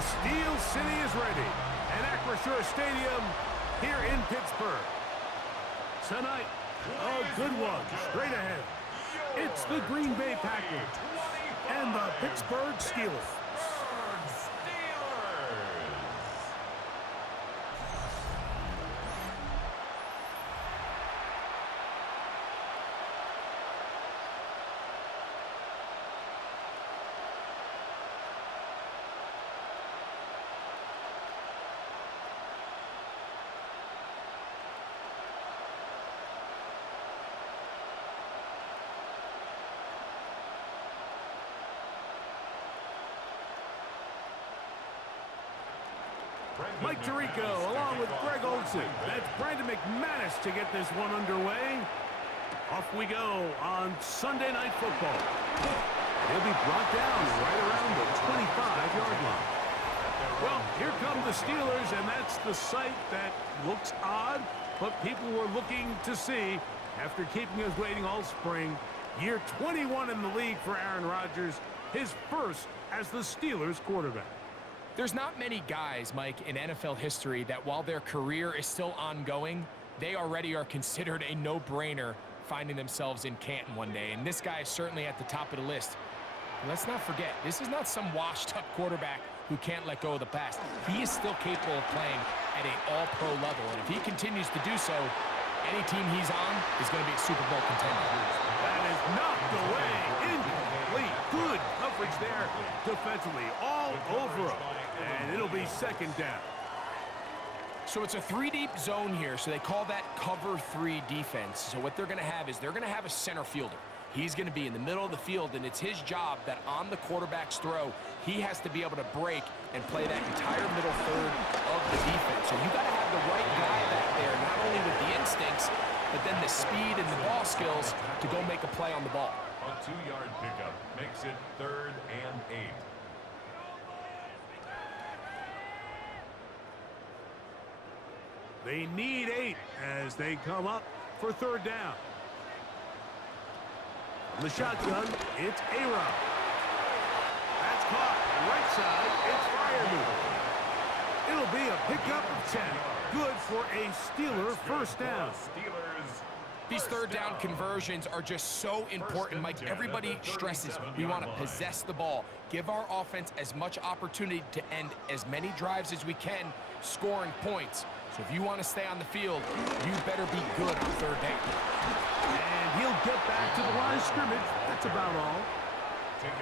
The Steel City is ready. At Acrisure Stadium here in Pittsburgh. Tonight, a good one straight ahead. It's the Green Bay Packers and the Pittsburgh Steelers. Mike Tirico along with Greg Olsen. That's Brandon McManus to get this one underway. Off we go on Sunday Night Football. He'll be brought down right around the 25-yard line. Well, here come the Steelers, and that's the sight that looks odd, but people were looking to see after keeping us waiting all spring. Year 21 in the league for Aaron Rodgers, his first as the Steelers quarterback. There's not many guys, Mike, in NFL history that while their career is still ongoing, they already are considered a no-brainer finding themselves in Canton one day. And this guy is certainly at the top of the list. But let's not forget, this is not some washed-up quarterback who can't let go of the past. He is still capable of playing at an all-pro level. And if he continues to do so, any team he's on is going to be a Super Bowl contender. That is knocked away. Incomplete. Good coverage there defensively. All over him. And it'll be second down. So it's a three-deep zone here, so they call that cover three defense. So what they're going to have is they're going to have a center fielder. He's going to be in the middle of the field, and it's his job that on the quarterback's throw, he has to be able to break and play that entire middle third of the defense. So you got to have the right guy back there, not only with the instincts, but then the speed and the ball skills to go make a play on the ball. A 2-yard pickup makes it 3rd and 8. They need 8 as they come up for third down. From the shotgun, it's Aaron. That's caught. Right side, it's Fire move. It'll be a pickup of 10. Good for a Steeler first down. These third down conversions are just so important, Mike. Everybody stresses we want to possess the ball, give our offense as much opportunity to end as many drives as we can, scoring points. So if you want to stay on the field, you better be good on third down. And he'll get back to the line of scrimmage. That's about all.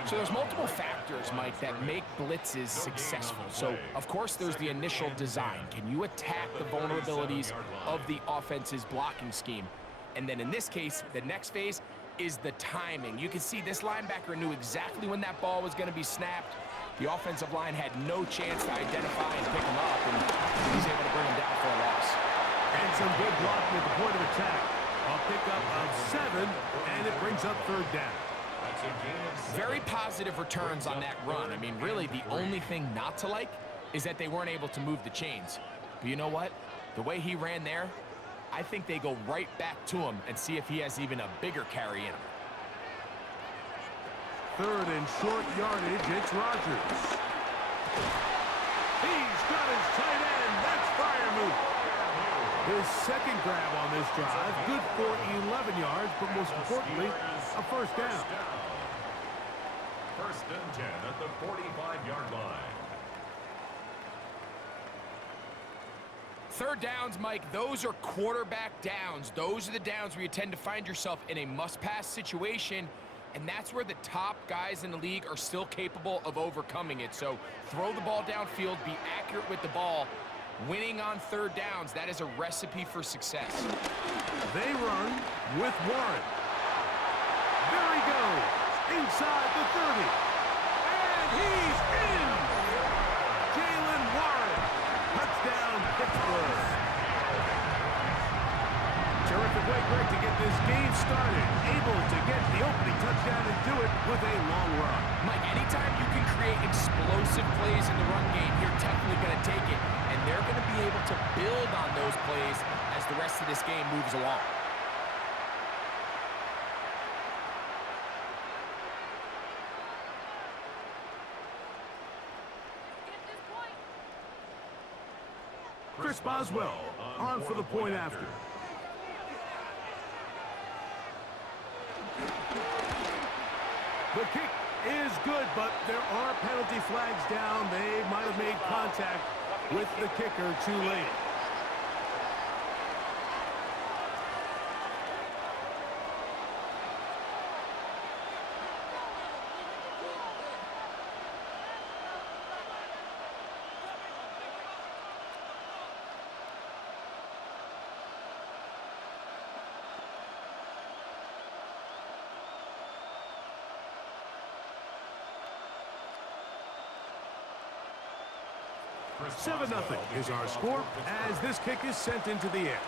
So there's multiple factors, Mike, that make blitzes successful. So, of course, there's the initial design. Can you attack the vulnerabilities of the offense's blocking scheme? And then in this case, the next phase is the timing. You can see this linebacker knew exactly when that ball was going to be snapped. The offensive line had no chance to identify and pick him up, and he's able to bring him down for a loss. And some good blocking at the point of attack. A pickup of 7, and it brings up third down. Very positive returns on that run. I mean, really, the only thing not to like is that they weren't able to move the chains. But you know what? The way he ran there, I think they go right back to him and see if he has even a bigger carry in him. Third and short yardage, it's Rodgers. He's got his tight end. That's Fire move. His second grab on this drive, good for 11 yards, but most importantly, a first down. 1st and 10 at the 45-yard line. Third downs, Mike, those are quarterback downs. Those are the downs where you tend to find yourself in a must-pass situation, and that's where the top guys in the league are still capable of overcoming it. So throw the ball downfield, be accurate with the ball. Winning on third downs, that is a recipe for success. They run with Warren. There he goes, inside the 30. And he's in! Jalen Warren, touchdown Pittsburgh. Terrific way, Greg, to get this game started. Able to get the opening touchdown and do it with a long run. Mike, anytime you can create explosive plays in the run game, you're definitely going to take it. And they're going to be able to build on those plays as the rest of this game moves along. Chris Boswell on for the point after. The kick is good, but there are penalty flags down. They might have made contact with the kicker too late. Chris 7-0 is our score as this kick is sent into the air.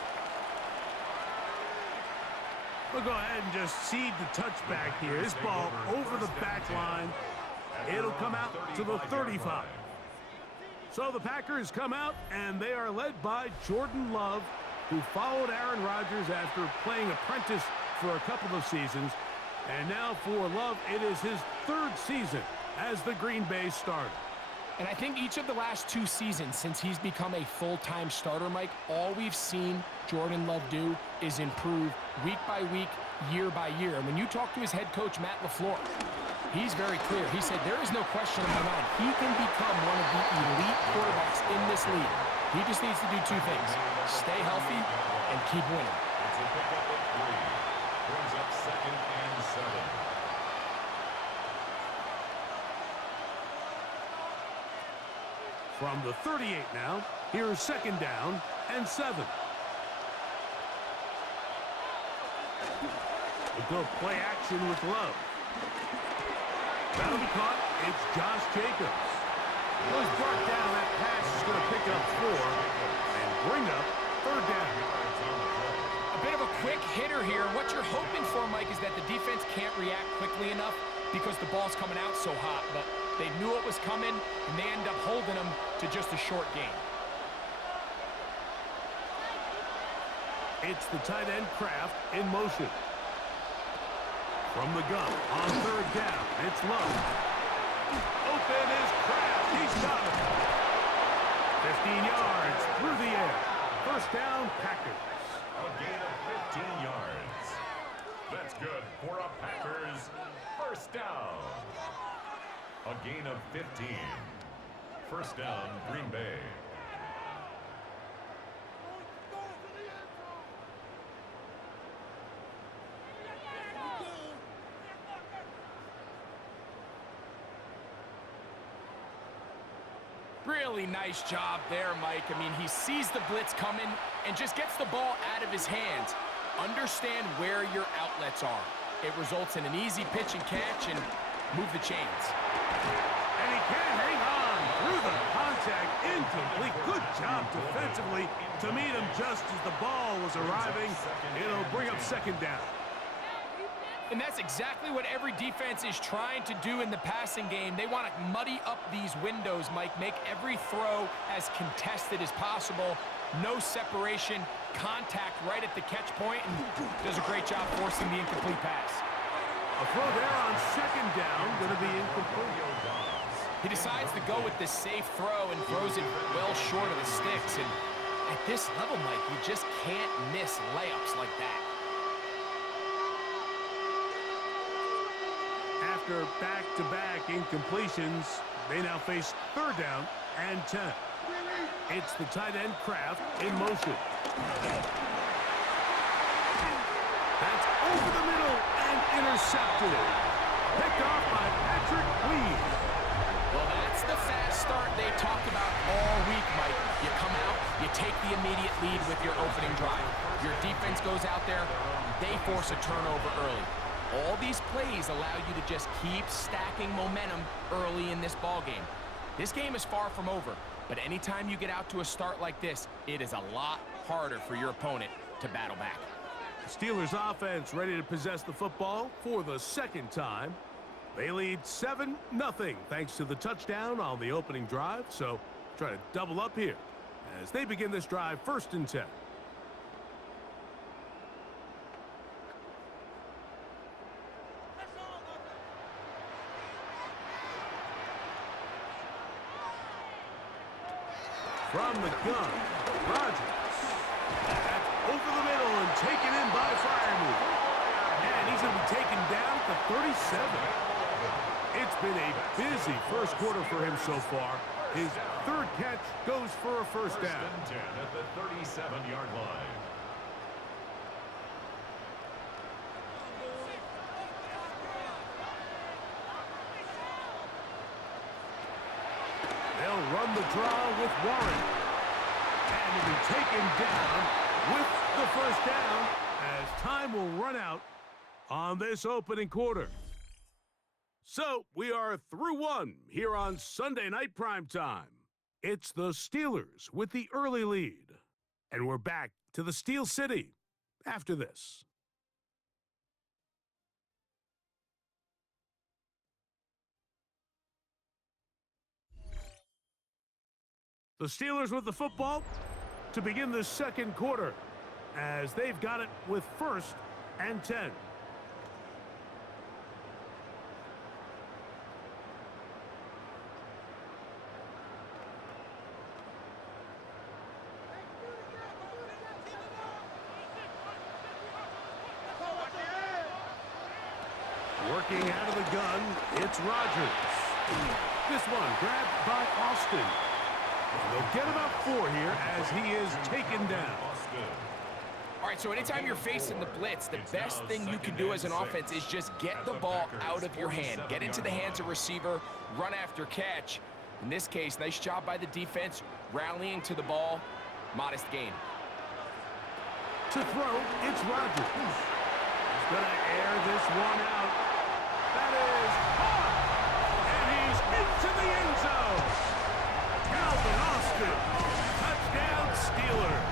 We'll go ahead and just seed the touchback here. This ball over the back line. It'll come out to the 35. So the Packers come out, and they are led by Jordan Love, who followed Aaron Rodgers after playing apprentice for a couple of seasons. And now for Love, it is his third season as the Green Bay starter. And I think each of the last 2 seasons since he's become a full-time starter, Mike, all we've seen Jordan Love do is improve week by week, year by year. And when you talk to his head coach, Matt LaFleur, he's very clear. He said there is no question in my mind. He can become one of the elite quarterbacks in this league. He just needs to do 2 things: stay healthy and keep winning. It's a pickup of 3. Brings up 2nd and 7. From the 38 now, here's 2nd down and 7. We'll go play action with Love. That'll be caught. It's Josh Jacobs. He was brought down. That pass is going to pick up 4 and bring up 3rd down. A bit of a quick hitter here. What you're hoping for, Mike, is that the defense can't react quickly enough because the ball's coming out so hot. But they knew it was coming, and they end up holding them to just a short game. It's the tight end Kraft in motion. From the gun on 3rd down, it's Love. Open is Kraft. He's got it. 15 yards through the air. 1st down, Packers. A gain of 15 yards. That's good for a Packers 1st down. A gain of 15. 1st down, Green Bay. Really nice job there, Mike. I mean, he sees the blitz coming and just gets the ball out of his hands. Understand where your outlets are. It results in an easy pitch and catch and move the chains. And he can't hang on through the contact. Incomplete. Good job defensively to meet him just as the ball was arriving. It'll bring up 2nd down. And that's exactly what every defense is trying to do in the passing game. They want to muddy up these windows, Mike, make every throw as contested as possible. No separation, contact right at the catch point, and does a great job forcing the incomplete pass. A throw there on 2nd down, going to be incomplete. He decides to go with this safe throw and throws it well short of the sticks. And at this level, Mike, you just can't miss layups like that. After back-to-back incompletions, they now face 3rd down and 10. It's the tight end Kraft in motion. That's over the middle and intercepted. Picked off by Patrick Queen. Well, that's the fast start they talked about all week, Mike. You come out, you take the immediate lead with your opening drive. Your defense goes out there, they force a turnover early. All these plays allow you to just keep stacking momentum early in this ball game. This game is far from over, but anytime you get out to a start like this, it is a lot harder for your opponent to battle back. Steelers offense ready to possess the football for the 2nd time. They lead 7-0 thanks to the touchdown on the opening drive, so try to double up here as they begin this drive 1st and 10. From the gun, Rodgers. That's over the middle and taken in by Freiermuth. And he's going to be taken down at the 37. It's been a busy first quarter for him so far. His third catch goes for a first down. First and 10 at the 37-yard line. They'll run the draw with Warren. And he'll be taken down with the first down as time will run out on this opening quarter. So we are through one here on Sunday Night Primetime. It's the Steelers with the early lead. And we're back to the Steel City after this. The Steelers with the football to begin the second quarter as they've got it with 1st and 10. Working out of the gun, it's Rodgers. This one grabbed by Austin. And they'll get about 4 here as he is taken down. All right, so anytime you're facing the blitz, the best thing you can do as an offense is just get the ball out of your hand. Get into the hands of receiver, run after catch. In this case, nice job by the defense, rallying to the ball. Modest gain. To throw, it's Rodgers. He's going to air this one out. That is caught. And he's into the end zone. Calvin Austin. Touchdown, Steelers.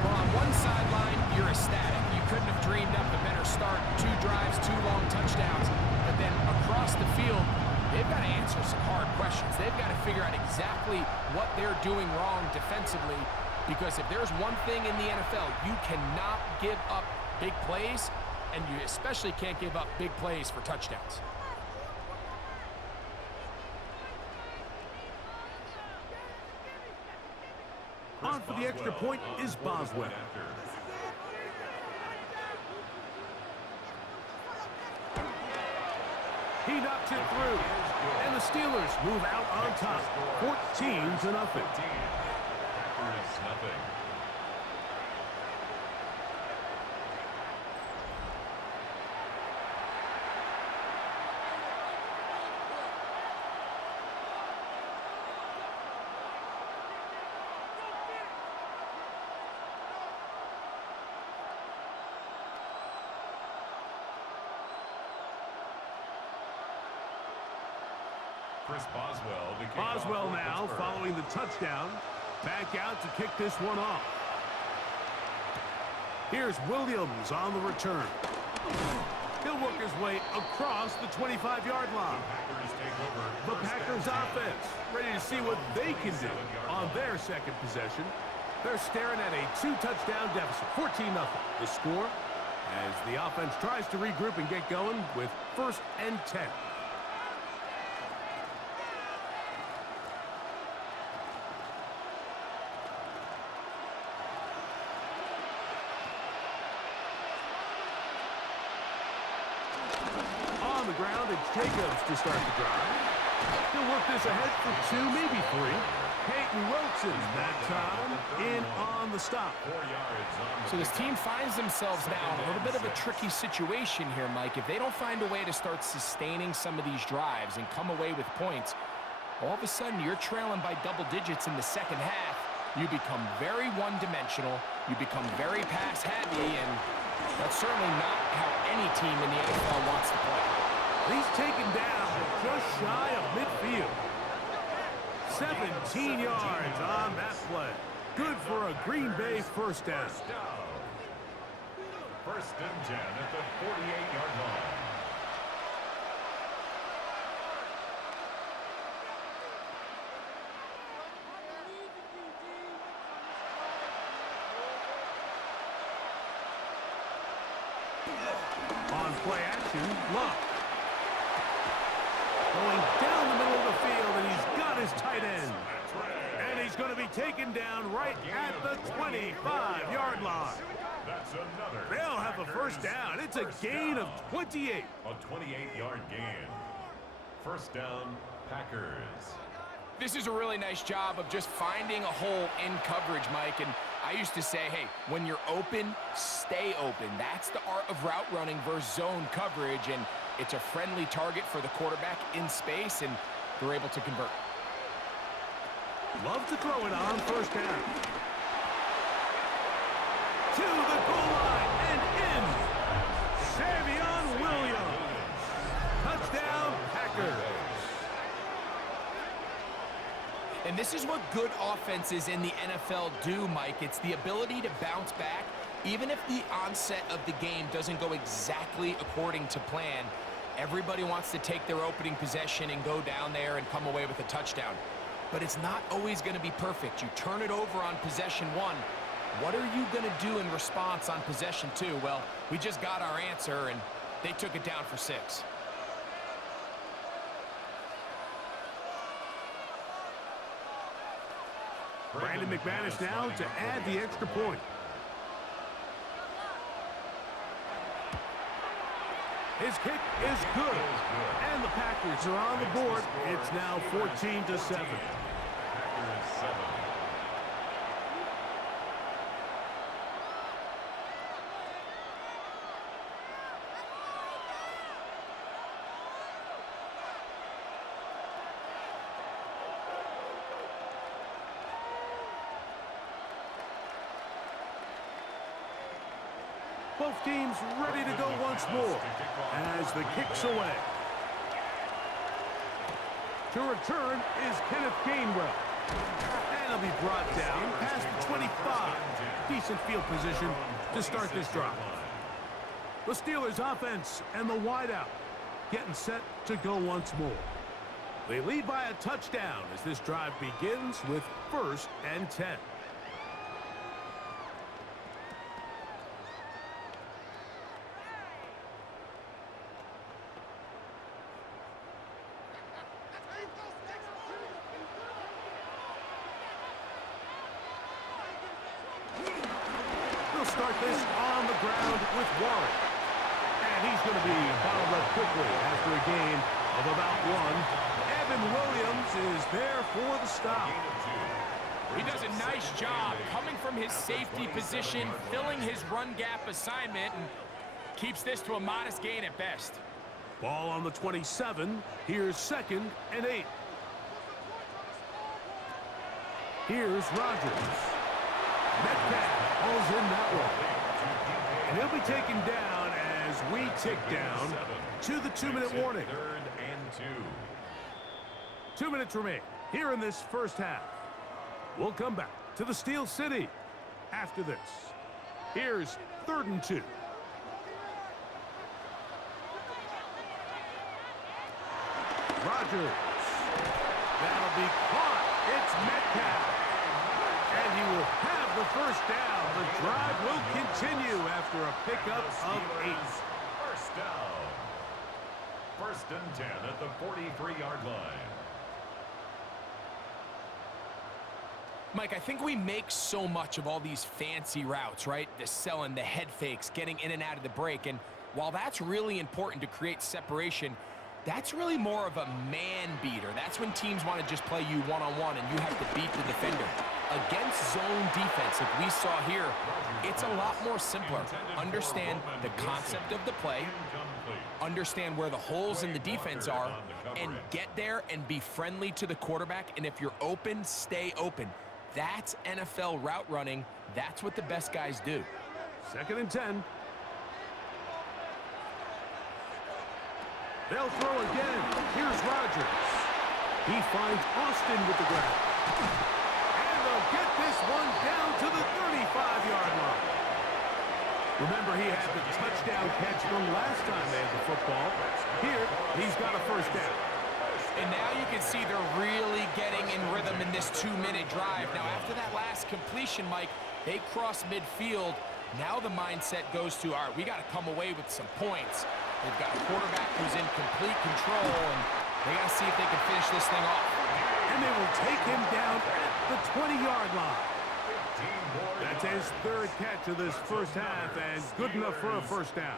Well, on one sideline, you're ecstatic. You couldn't have dreamed up a better start. 2 drives, 2 long touchdowns. But then across the field, they've got to answer some hard questions. They've got to figure out exactly what they're doing wrong defensively. Because if there's one thing in the NFL, you cannot give up big plays, and you especially can't give up big plays for touchdowns. On for the extra point is Boswell. He knocks it through, and the Steelers move out on top, 14-0. Nothing. Boswell now following the touchdown. Back out to kick this one off. Here's Williams on the return. He'll work his way across the 25-yard line. The Packers offense ready to see what they can do on their second possession. They're staring at a 2-touchdown deficit, 14-0. The score as the offense tries to regroup and get going with 1st and 10. The ground, it's Jacobs to start the drive. He'll work this ahead for 2, maybe 3. Peyton Wilson that time in on the stop. So this team finds themselves now in a little bit of a tricky situation here, Mike. If they don't find a way to start sustaining some of these drives and come away with points, all of a sudden you're trailing by double digits in the second half. You become very one-dimensional. You become very pass-heavy, and that's certainly not how any team in the NFL wants to play. He's taken down just shy of midfield. 17 yards on that play. Good for a Green Bay first down. 1st and 10 at the 48-yard line. On play action, Luck. Going down the middle of the field, and he's got his tight end. And taken down right at the 25-yard line. That's another. They'll have a first down. It's a gain of 28. A 28-yard gain. First down, Packers. This is a really nice job of just finding a hole in coverage, Mike. And I used to say, hey, when you're open, stay open. That's the art of route running versus zone coverage. And it's a friendly target for the quarterback in space, and they're able to convert. Love to throw it on first down. To the goal line and in. Savion Williams. Touchdown, Packers. And this is what good offenses in the NFL do, Mike. It's the ability to bounce back, even if the onset of the game doesn't go exactly according to plan. Everybody wants to take their opening possession and go down there and come away with a touchdown. But it's not always going to be perfect. You turn it over on possession one. What are you going to do in response on possession two? Well, we just got our answer, and they took it down for 6. Brandon McManus now to add the extra point. His kick is good. And the Packers are on the board. It's now 14-7. Packers 7. Both teams ready to go once more as the kick's away. To return is Kenneth Gainwell. And he'll be brought down past the 25. Decent field position to start this drive. The Steelers offense and the wideout getting set to go once more. They lead by a touchdown as this drive begins with 1st and 10. Start this on the ground with Warren. And he's going to be bottled up quickly after a gain of about 1. Evan Williams is there for the stop. He does a nice job coming from his safety position, filling his run gap assignment, and keeps this to a modest gain at best. Ball on the 27. Here's 2nd and 8. Here's Rodgers. Metcalf falls in that one. And he'll be taken down as we tick down to the 2-minute warning. 3rd and 2. 2 minutes remain here in this first half. We'll come back to the Steel City after this. Here's 3rd and 2. Rodgers. That'll be caught. It's Metcalf. And he will have the first down. The drive will continue after a pickup of 8. First down. 1st and 10 at the 43-yard line. Mike, I think we make so much of all these fancy routes, right? The selling, the head fakes, getting in and out of the break. And while that's really important to create separation, that's really more of a man beater. That's when teams want to just play you one-on-one and you have to beat the defender. Against zone defense, like we saw here, it's a lot more simpler. Understand the concept of the play, understand where the holes in the defense are, and get there and be friendly to the quarterback. And if you're open, stay open. That's NFL route running. That's what the best guys do. 2nd and 10. They'll throw again. Here's Rodgers. He finds Austin with the grab. And they'll get this one down to the 35-yard line. Remember, he had the touchdown catch from last time they had the football. Here, he's got a first down. And now you can see they're really getting in rhythm in this 2-minute drive. Now, after that last completion, Mike, they cross midfield. Now the mindset goes to, all right, we got to come away with some points. They've got a quarterback who's in complete control, and they got to see if they can finish this thing off. And And they will take him down at the 20-yard line. That's his third catch of this first half, and good enough for a first down.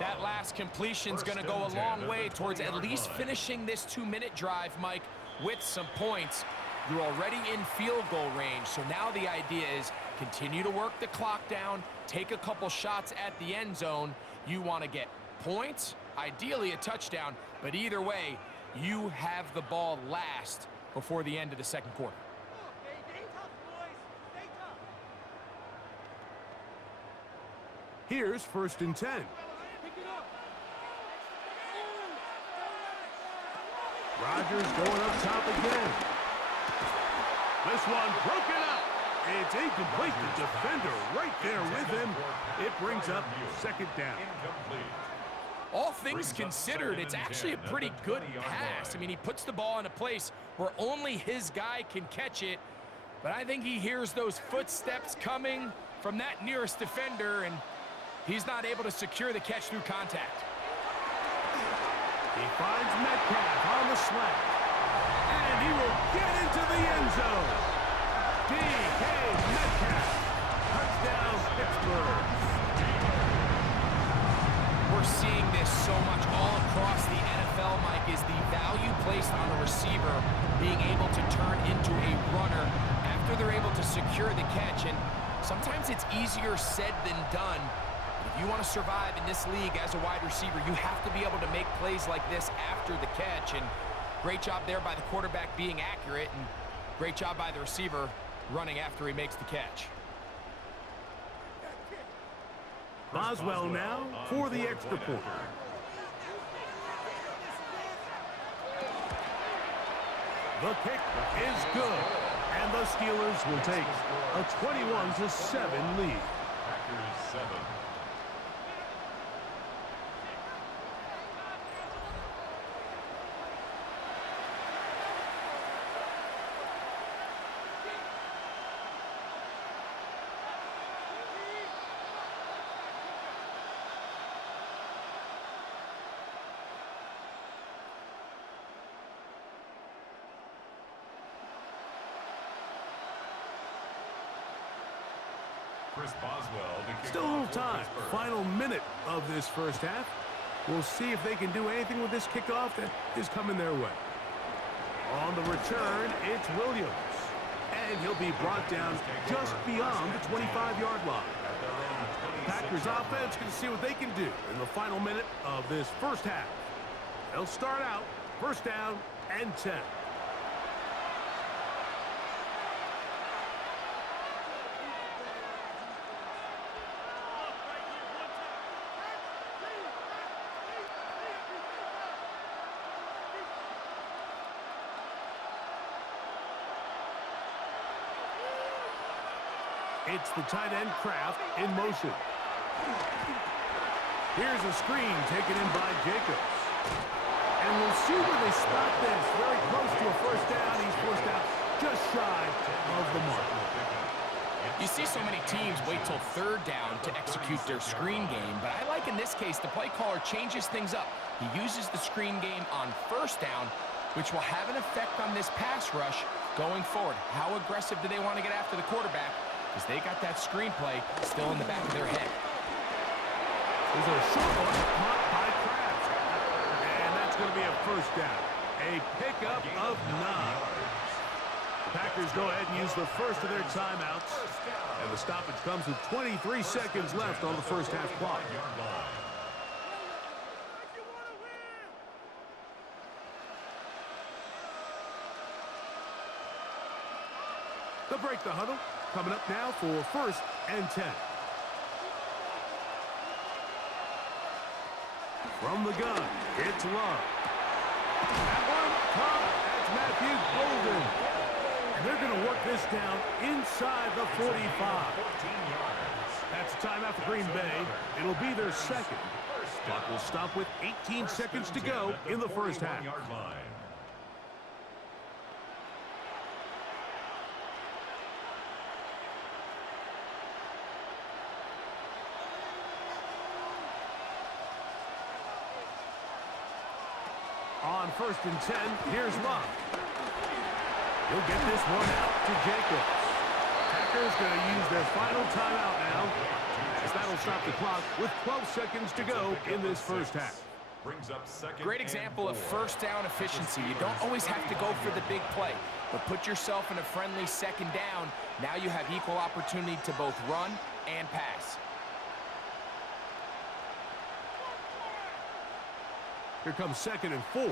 That last completion's going to go a long way towards at least finishing this 2-minute drive, Mike, with some points. You're already in field goal range, so now the idea is continue to work the clock down, take a couple shots at the end zone. You want to get points, ideally a touchdown, but either way, you have the ball last before the end of the second quarter. Here's 1st and 10. Rodgers going up top again. This one broken up. It's incomplete. The defender right there with him. It brings up 2nd down. All things considered, it's actually a pretty good pass. I mean, he puts the ball in a place where only his guy can catch it. But I think he hears those footsteps coming from that nearest defender, and he's not able to secure the catch through contact. He finds Metcalf on the slant. And he will get into the end zone. DK Metcalf. Touchdown, Pittsburgh. We're seeing this so much all across the NFL, Mike, is the value placed on a receiver being able to turn into a runner after they're able to secure the catch. And sometimes it's easier said than done. If you want to survive in this league as a wide receiver, you have to be able to make plays like this after the catch. And great job there by the quarterback being accurate, and great job by the receiver running after he makes the catch. Boswell now for the extra point. The kick is good, and the Steelers will take a 21-7 lead. Packers 7. Still a little time. Final minute of this first half. We'll see if they can do anything with this kickoff that is coming their way. On the return, it's Williams. And he'll be brought down just beyond the 25-yard line. Packers offense can see what they can do in the final minute of this first half. They'll start out 1st down and 10. It's the tight end Kraft in motion. Here's a screen taken in by Jacobs. And we'll see where they spot this. Very close to a 1st down. He's forced out just shy of the mark. You see so many teams wait till 3rd down to execute their screen game, but I like in this case the play caller changes things up. He uses the screen game on 1st down, which will have an effect on this pass rush going forward. How aggressive do they want to get after the quarterback? Because they got that screenplay still in the back of their head. There's a short one caught by Kraft. And that's going to be a 1st down. A pickup of 9. The Packers go ahead and use the first of their timeouts. And the stoppage comes with 23 seconds left on the first half clock. They'll break the huddle. Coming up now for 1st and 10. From the gun, it's Love. That one caught. That's Matthew Golden. And they're going to work this down inside the 45. That's a timeout for Green Bay. It'll be their 2nd. Clock will stop with 18 seconds to go in the first half. On 1st and 10, here's Love. He'll get this one out to Jacobs. Packers going to use their final timeout now, as that'll stop the clock with 12 seconds to go in this first half. Great example of first down efficiency. You don't always have to go for the big play, but put yourself in a friendly second down. Now you have equal opportunity to both run and pass. Here comes 2nd and 4.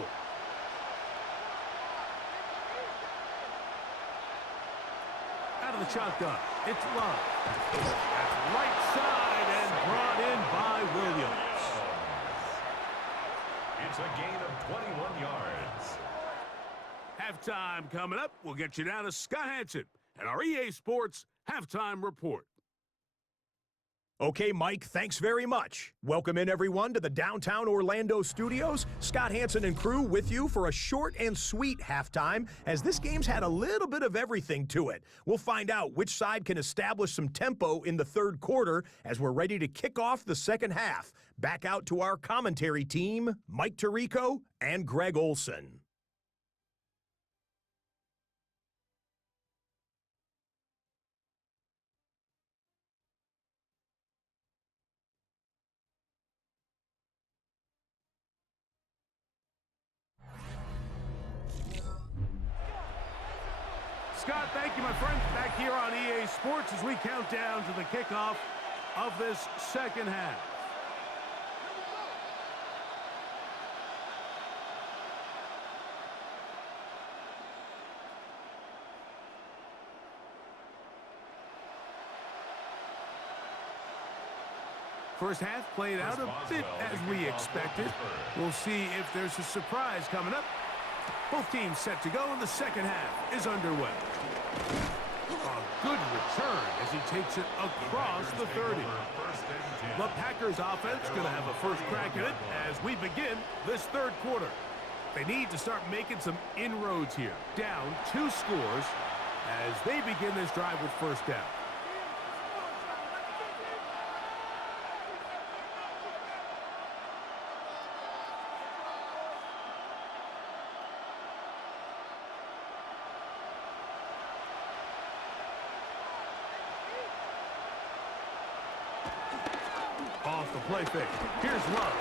Out of the shotgun, it's Love. That's right side and brought in by Williams. It's a gain of 21 yards. Halftime coming up. We'll get you down to Scott Hansen and our EA Sports Halftime Report. Okay, Mike, thanks very much. Welcome in, everyone, to the downtown Orlando studios. Scott Hansen and crew with you for a short and sweet halftime, as this game's had a little bit of everything to it. We'll find out which side can establish some tempo in the third quarter as we're ready to kick off the second half. Back out to our commentary team, Mike Tirico and Greg Olson. Scott, thank you, my friend. Back here on EA Sports as we count down to the kickoff of this second half. First half played out a bit as we expected. We'll see if there's a surprise coming up. Both teams set to go, and the second half is underway. A good return as he takes it across the 30. The Packers offense going to have a first crack at it as we begin this third quarter. They need to start making some inroads here. Down 2 scores as they begin this drive with first down. Off the play fake. Here's Love.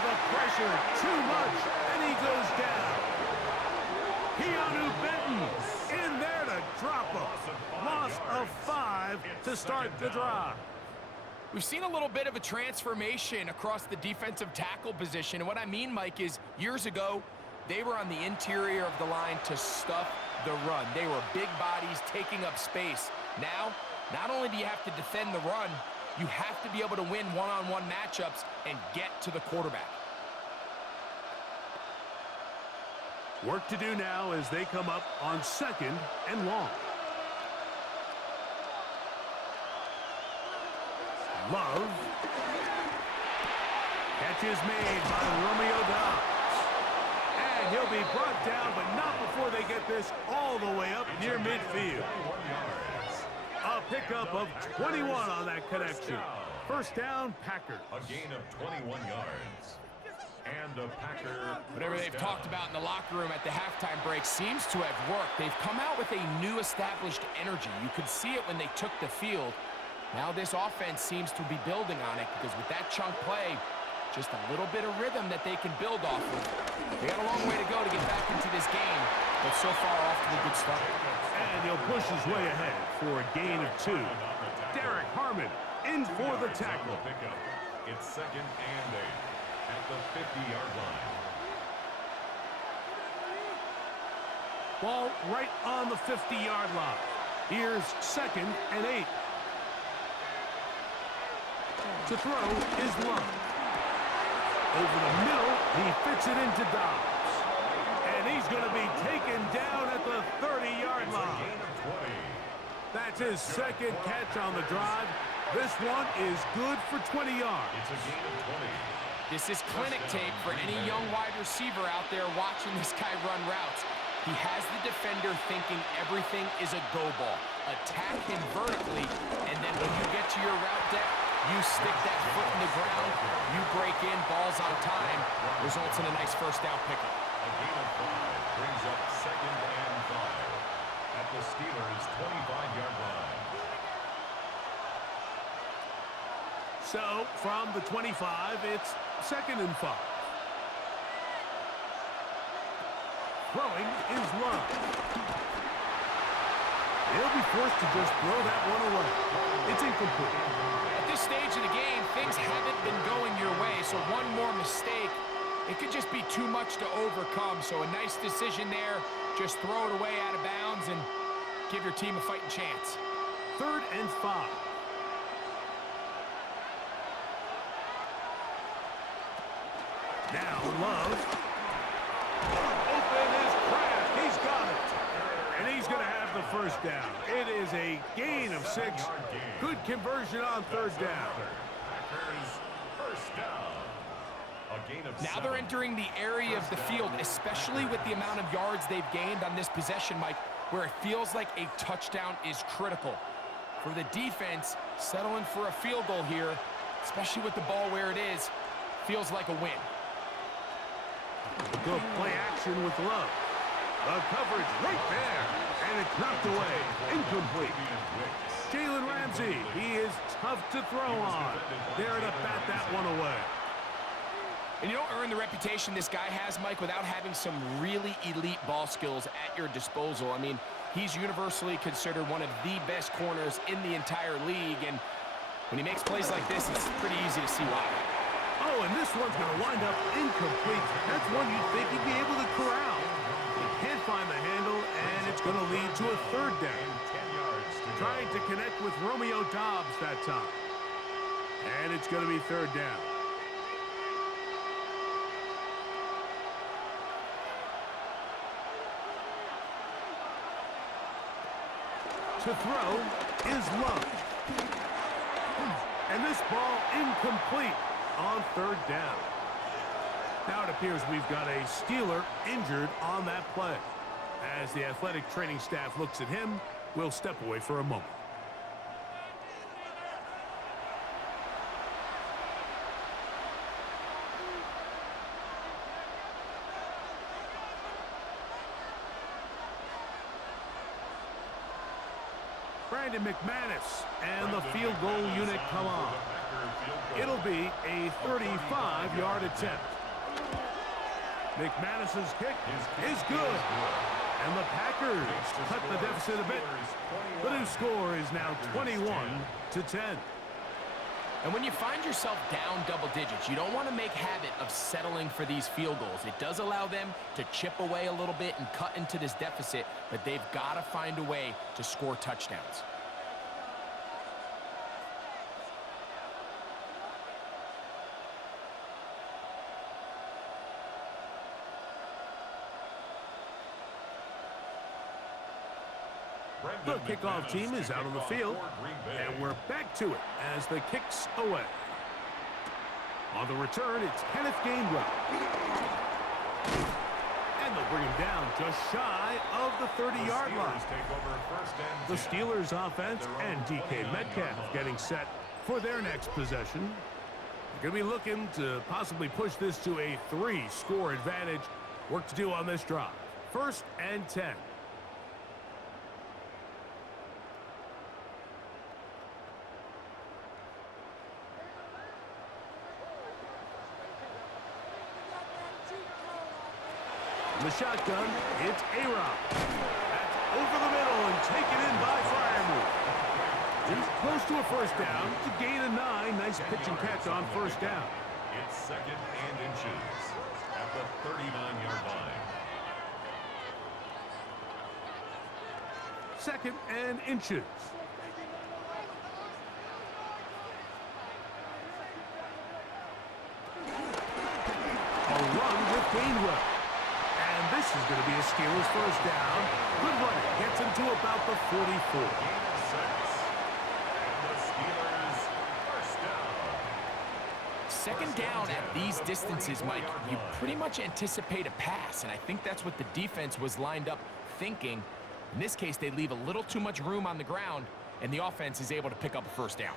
The pressure, too much, and he goes down. Keanu Benton in there to drop him. Loss of 5 to start the drive. We've seen a little bit of a transformation across the defensive tackle position. And what I mean, Mike, is years ago, they were on the interior of the line to stuff the run. They were big bodies taking up space. Now, not only do you have to defend the run, you have to be able to win one-on-one matchups and get to the quarterback. Work to do now as they come up on 2nd and long. Love. Catch is made by Romeo Dobbs. And he'll be brought down, but not before they get this all the way up near midfield. A pickup of 21 on that connection. First down, Packers. A gain of 21 yards. And a Packer. Whatever they've talked about in the locker room at the halftime break seems to have worked. They've come out with a new established energy. You could see it when they took the field. Now this offense seems to be building on it because with that chunk play, just a little bit of rhythm that they can build off of. They got a long way to go to get back into this game, but so far off to a good start. And he'll push his way ahead for a gain of 2. Derek Harmon in for the tackle. It's 2nd and 8 at the 50-yard line. Ball right on the 50-yard line. Here's 2nd and 8. To throw is Love. Over the middle, he fits it into Dobbs. And he's going to be taken down at the 30-yard line. That's his 2nd catch on the drive. This one is good for 20 yards. It's a gain of 20. This is clinic tape for any young wide receiver out there watching this guy run routes. He has the defender thinking everything is a go ball. Attack him vertically, and then when you get to your route depth, you stick that foot in the ground, you break in, balls on time, results in a nice first down pickup. A gain of 5 brings up So, from the 25, it's 2nd and 5. Throwing is Love. He'll be forced to just throw that one away. It's incomplete. At this stage of the game, things haven't been going your way, so one more mistake, it could just be too much to overcome. So a nice decision there. Just throw it away out of bounds and give your team a fighting chance. 3rd and 5. Now Love. Open is Kraft. He's got it. And he's going to have the first down. It is a gain of 6. Good conversion on 3rd down. Packers first down. A gain of Now 7. they're entering the area of the field, especially with the amount of yards they've gained on this possession, Mike, where it feels like a touchdown is critical. For the defense, settling for a field goal here, especially with the ball where it is, feels like a win. Good play action with Love. The coverage right there. And it's knocked away. Incomplete. Jalen Ramsey, he is tough to throw on. There to bat that one away. And you don't earn the reputation this guy has, Mike, without having some really elite ball skills at your disposal. I mean, he's universally considered one of the best corners in the entire league, and when he makes plays like this, it's pretty easy to see why. Oh, and this one's going to wind up incomplete. That's one you'd think he'd be able to corral. He can't find the handle, and it's going to lead to a 3rd down. Trying to connect with Romeo Doubs that time. And it's going to be 3rd down. To throw is Love. And this ball incomplete on 3rd down. Now it appears we've got a Steeler injured on that play. As the athletic training staff looks at him, we'll step away for a moment. Brandon McManus and the field goal unit come on. It'll be a 35-yard attempt. McManus's kick is good. And the Packers cut the deficit a bit. The new score is now 21-10. And when you find yourself down double digits, you don't want to make habit of settling for these field goals. It does allow them to chip away a little bit and cut into this deficit, but they've got to find a way to score touchdowns. The kickoff team is out on the field, and we're back to it as the kick's away. On the return, it's Kenneth Gainwell. And they'll bring him down just shy of the 30-yard line. The Steelers offense and DK Metcalf getting set for their next possession. They're going to be looking to possibly push this to a 3-score advantage. Work to do on this drive. 1st and 10. The shotgun, it's Aaron. That's over the middle and taken in by Fryermuth. He's close to a 1st down to gain a 9. Nice pitch and catch on 1st down. It's 2nd and inches at the 39-yard line. 2nd and inches. A run with Gainwell. And this is going to be a Steelers 1st down. Good running. Gets him to about the 44. Gain of 6. And the Steelers first down. 2nd down at these distances, Mike, you pretty much anticipate a pass, and I think that's what the defense was lined up thinking. In this case, they leave a little too much room on the ground, and the offense is able to pick up a 1st down.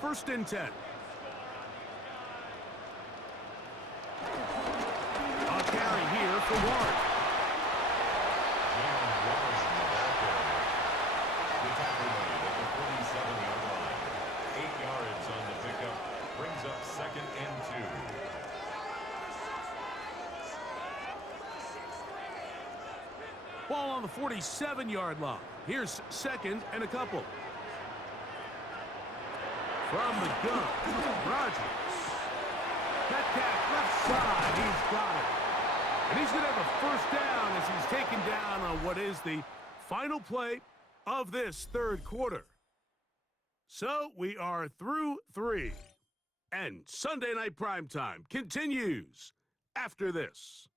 1st and 10. A carry here for Ward. The tackle made at the 47-yard line. 8 yards on the pickup. Ball on the 47-yard line. Here's second and a couple. From the gun, Rodgers. Metcalf left side. He's got it. And he's going to have a first down as he's taken down on what is the final play of this third quarter. So we are through 3. And Sunday Night Primetime continues after this.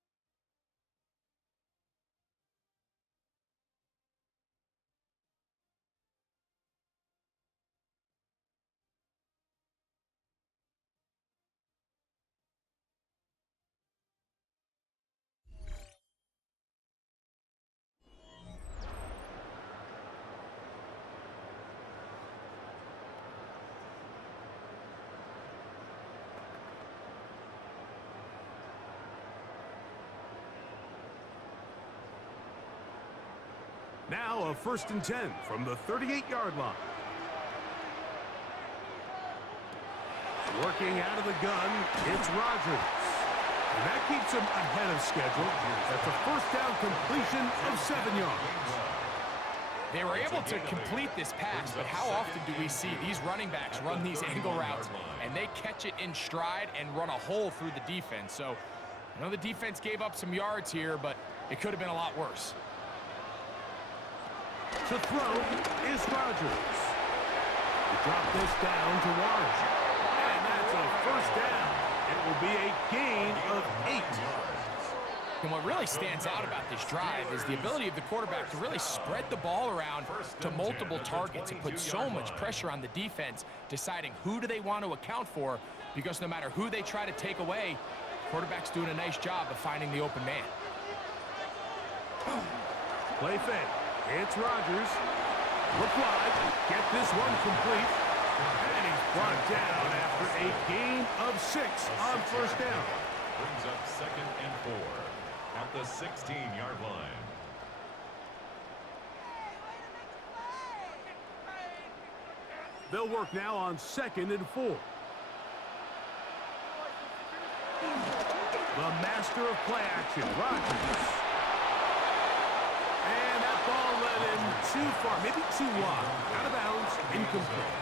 Now a 1st and 10 from the 38-yard line. Working out of the gun, it's Rodgers. And that keeps him ahead of schedule. That's a first down completion of 7 yards. They were able to complete this pass, but how often do we see these running backs run these angle routes and they catch it in stride and run a hole through the defense? So I know the defense gave up some yards here, but it could have been a lot worse. To throw is Rodgers. He dropped this down to Warren. And that's a first down. It will be a gain of 8. And what really stands out about this drive is the ability of the quarterback to really spread the ball around to multiple targets and put so much pressure on the defense, deciding who do they want to account for, because no matter who they try to take away, quarterback's doing a nice job of finding the open man. Play fake. It's Rodgers. Look wide. Get this one complete. And he's brought down after a gain of 6 on first down. Brings up 2nd and 4 at the 16-yard line. They'll work now on 2nd and 4. The master of play action, Rodgers. And that ball led him too far, maybe too wide. Out of bounds, incomplete.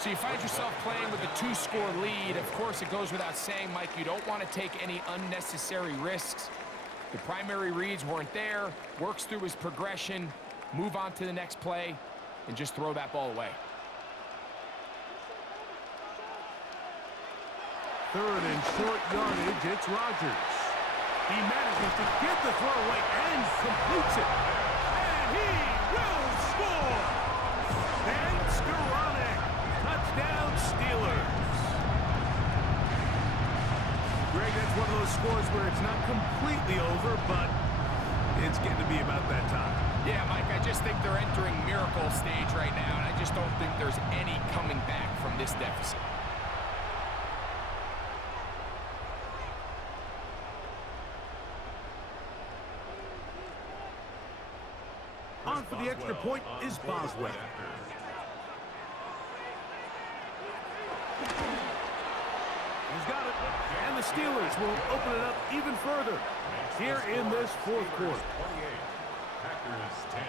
So you find yourself playing with a 2-score lead. Of course, it goes without saying, Mike, you don't want to take any unnecessary risks. The primary reads weren't there. Works through his progression, move on to the next play, and just throw that ball away. 3rd and short yardage, it's Rodgers. He manages to get the throw away and completes it. And he will score! And Skoranek, touchdown Steelers. Greg, that's one of those scores where it's not completely over, but it's getting to be about that time. Yeah, Mike, I just think they're entering miracle stage right now, and I just don't think there's any coming back from this deficit. On for the extra point is Boswell. He's got it. And the Steelers will open it up even further here in this fourth quarter. 28, Packers 10.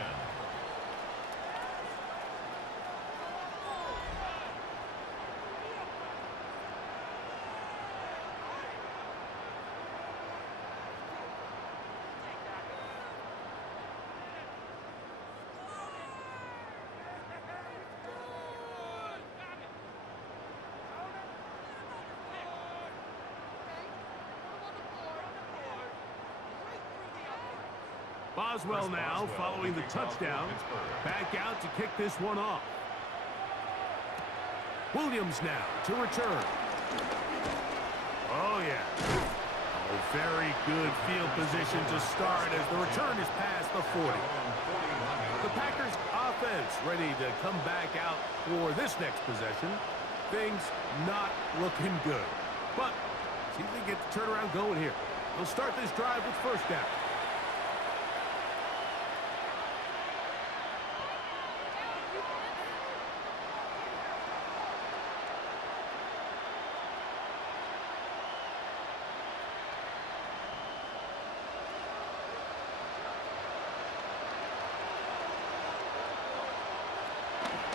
Boswell now following the touchdown. Back out to kick this one off. Williams now to return. Oh, yeah. A very good field position to start as the return is past the 40. The Packers offense ready to come back out for this next possession. Things not looking good. But see if they get the turnaround going here. They'll start this drive with first down.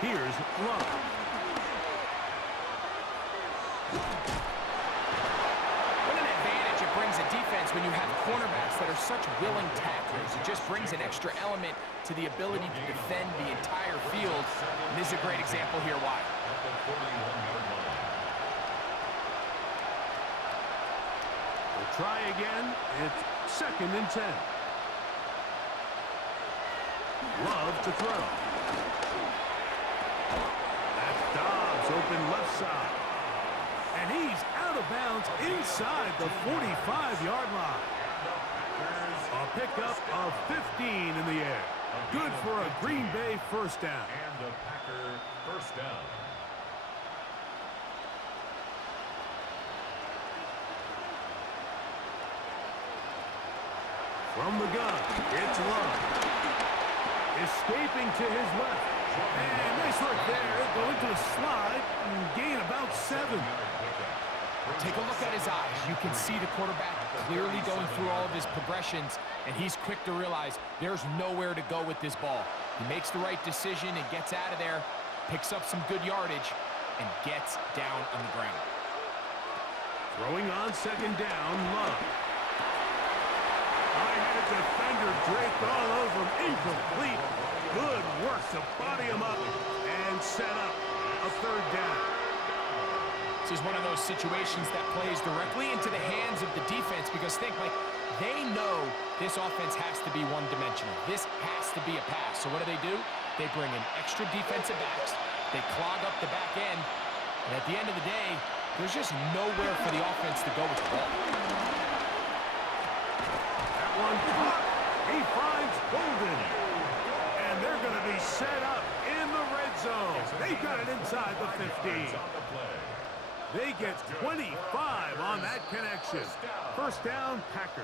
Here's Love. What an advantage it brings a defense when you have cornerbacks that are such willing tacklers. It just brings an extra element to the ability to defend the entire field. And this is a great example here why. We'll try again. It's 2nd and 10. Love to throw. That's Dobbs open left side. And he's out of bounds inside the 45-yard line. A pickup of 15 in the air. Good for a Green Bay first down. And a Packer first down. From the gun, it's Love. Escaping to his left. And nice work there. Going to a slide and gain about 7. Take a look at his eyes. You can see the quarterback clearly going through all of his progressions, and he's quick to realize there's nowhere to go with this ball. He makes the right decision and gets out of there, picks up some good yardage, and gets down on the ground. Throwing on 2nd down, Love. I had a defender draped all over him. Incomplete. Good work to body him up and set up a 3rd down. This is one of those situations that plays directly into the hands of the defense because think, like, they know this offense has to be one-dimensional. This has to be a pass. So what do? They bring in extra defensive backs. They clog up the back end. And at the end of the day, there's just nowhere for the offense to go with the ball. That one caught. He finds Golden. And they're going to be set up in the red zone. They got it inside the 15. They get 25 on that connection. First down, Packers.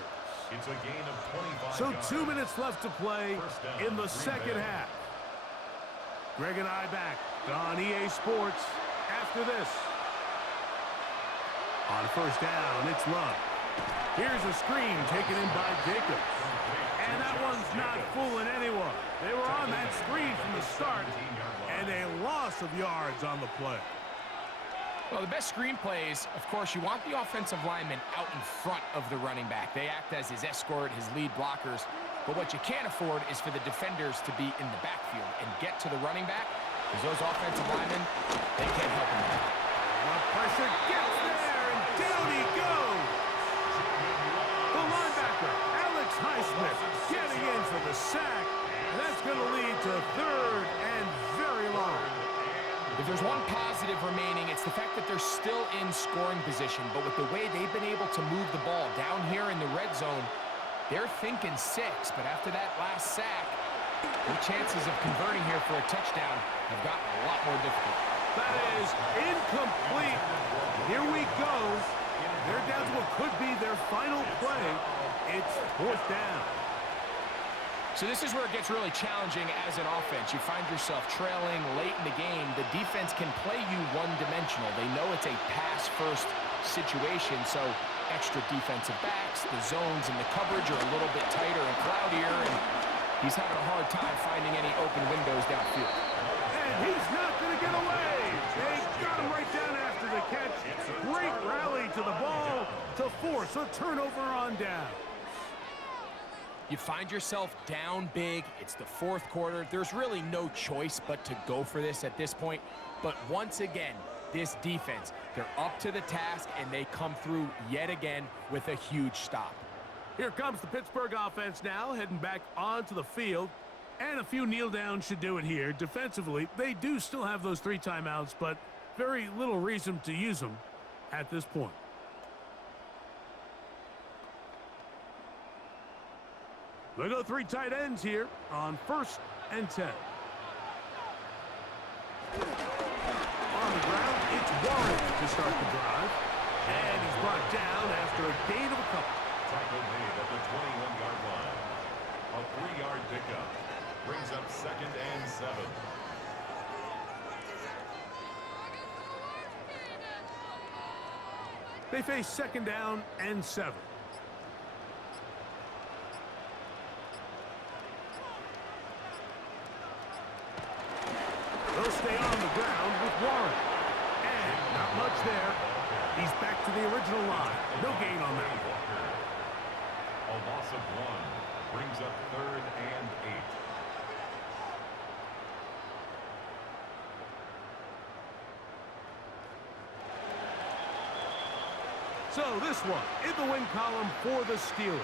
It's a gain of 25 So yards. 2 minutes left to play in the second half. Greg and I back on EA Sports after this. On first down, it's Love. Here's a screen taken in by Jacobs. And that one's not fooling anyone. They were on that screen from the start, and a loss of yards on the play. Well, the best screen plays, of course, you want the offensive lineman out in front of the running back. They act as his escort, his lead blockers. But what you can't afford is for the defenders to be in the backfield and get to the running back, because those offensive linemen, they can't help him out. The pressure gets there, and down he goes. The linebacker, Alex Highsmith, getting in for the sack. And that's going to lead to 3rd and very long. If there's one positive remaining, it's the fact that they're still in scoring position. But with the way they've been able to move the ball down here in the red zone, they're thinking 6. But after that last sack, the chances of converting here for a touchdown have gotten a lot more difficult. That is incomplete. Here we go. They're down to what could be their final play. It's 4th down. So this is where it gets really challenging as an offense. You find yourself trailing late in the game. The defense can play you one-dimensional. They know it's a pass-first situation, so extra defensive backs, the zones and the coverage are a little bit tighter and cloudier, and he's having a hard time finding any open windows downfield. And he's not going to get away. They got him right down after the catch. Great rally to the ball to force a turnover on down. You find yourself down big. It's the 4th quarter. There's really no choice but to go for this at this point. But once again, this defense, they're up to the task, and they come through yet again with a huge stop. Here comes the Pittsburgh offense now, heading back onto the field. And a few kneel downs should do it here. Defensively, they do still have those 3 timeouts, but very little reason to use them at this point. They go 3 tight ends here on 1st and 10. On the ground, it's Warren to start the drive. And he's brought down after a gain of a couple. Tackle made at the 21-yard line. A 3-yard pickup brings up 2nd and 7. They face 2nd down and 7. The He'll stay on the ground with Warren. And not much there. He's back to the original line. No gain on that one. A loss of 1 brings up 3rd and 8. So this one in the win column for the Steelers.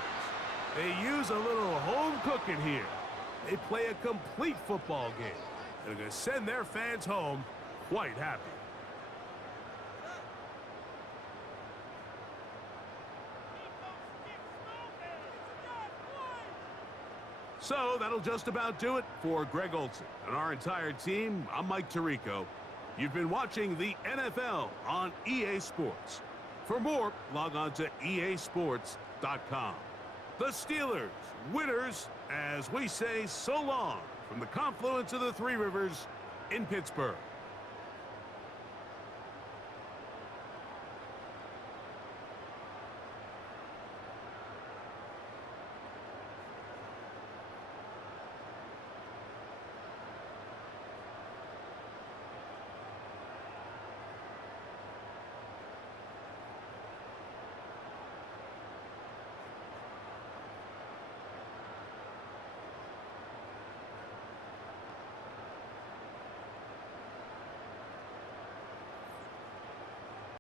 They use a little home cooking here. They play a complete football game. They're going to send their fans home quite happy. So that'll just about do it for Greg Olsen and our entire team. I'm Mike Tirico. You've been watching the NFL on EA Sports. For more, log on to easports.com. The Steelers, winners, as we say so long from the confluence of the Three Rivers in Pittsburgh.